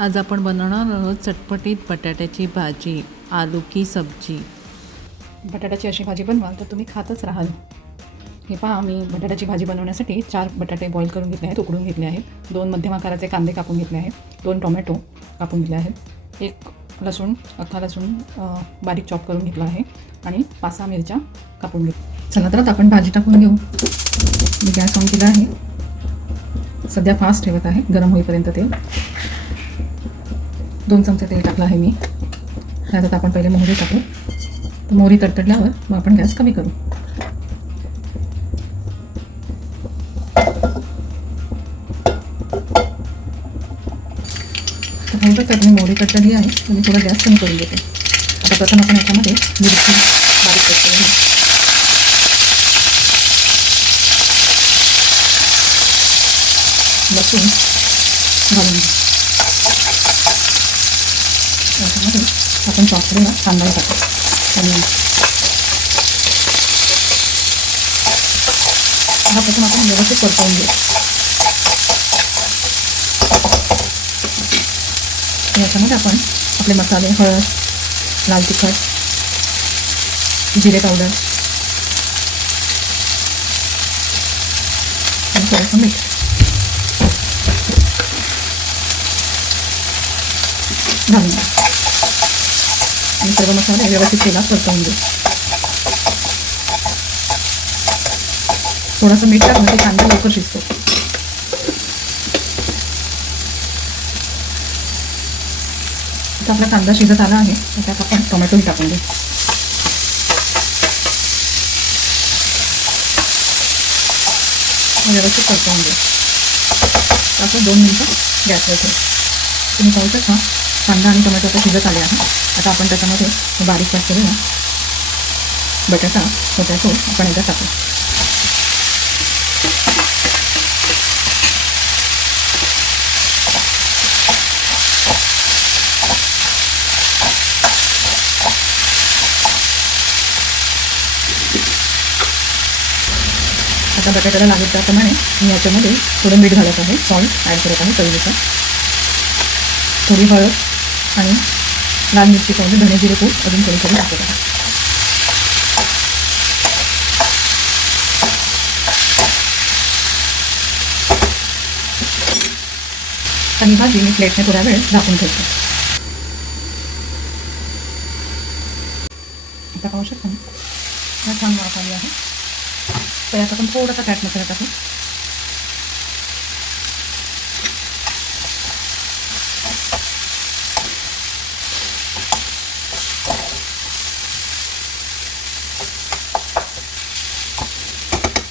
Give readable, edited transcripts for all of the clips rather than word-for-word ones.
आज आपण बनवणार आहोत चटपटीत बटाट्याची भाजी, आलू की सब्जी। बटाट्याची अशी भाजी बनवाल तर तुम्ही खातच राहाल। हे पहा, मी बटाट्याची भाजी बनवण्यासाठी 4 बटाटे बॉईल करून घेतले आहेत, उकडून घेतले आहेत। 2 मध्यम आकाराचे कांदे कापून घेतले आहेत, 2 टोमॅटो कापून घेतले आहेत, 1 लसूण, अख्खा लसूण बारीक चॉप करून घेतला आहे आणि 5-6 मिरच्या कापून घेतल्या। चला तर आता आपण भाजी टाकून घेऊ। मी गॅस ऑन केला आहे, सध्या फास्ट ठेवत आहे गरम होईपर्यंत तेल। 2 चमचे तेल टाकलं आहे मी। त्यात आपण पहिले मोहरी टाकू, तर मोहरी तडतडल्यावर मग आपण गॅस कमी करू। तर चटणी मोहरी तडतडली आहे, तर मी थोडा गॅस कमी करून देते। आता प्रथम आपण याच्यामध्ये मिरची बारीक करतो आहे, लसूण घालून त्याच्यामध्ये आपण चॉप केलेला कांदा टाकू आणि हा प्रथम आपण व्यवस्थित परतवून घेऊ। याच्यामध्ये आपण आपले मसाले, हळद, लाल तिखट, जिरे पावडर आणि थोडंसं मीठ घालून आणि सर्व मसाले व्यवस्थित तेलात परतवून घेऊ। थोडंसं मीठ टाकलं की कांदा लवकर शिजतो। आता आपला कांदा शिजत आला आहे, तर त्यात आपण टोमॅटोही टाकून घेऊ। व्यवस्थित परतवून घेऊ। आता 2 मिनिटं गॅसवर ठेवू। तुम्ही पाहू शकता कांदा आणि टोमॅटो आता शिजत आले आहे। आता आपण त्याच्यामध्ये बारीक कट केलेला पोटॅटो आपण एकदा टाकू। आता बटाट्याला लागेल त्याप्रमाणे मी याच्यामध्ये थोडं मीठ घालत आहे, सॉल्ट ॲड करत आहे चवीनुसार, थोडी हळद आणि लाल मिरची पावडर, धणे जिरे पूड अजून थोडी टाकत आहे। आणि भाजी मी प्लेटने थोडा वेळ झाकून ठेवते। आता पाहू शकता ना, छान वाफ आली आहे। तर यात आपण थोडासा चाट मसाला टाकू।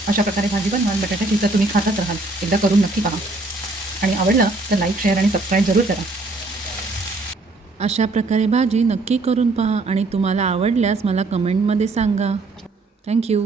अशा प्रकारे भाजी बनवाल बटाट्याची, तर तुम्ही खातच राहाल। एकदा करून नक्की पहा आणि आवडलं तर लाईक, शेअर आणि सबस्क्राईब जरूर करा। अशा प्रकारे भाजी नक्की करून पहा आणि तुम्हाला आवडल्यास मला कमेंटमध्ये सांगा। थँक्यू।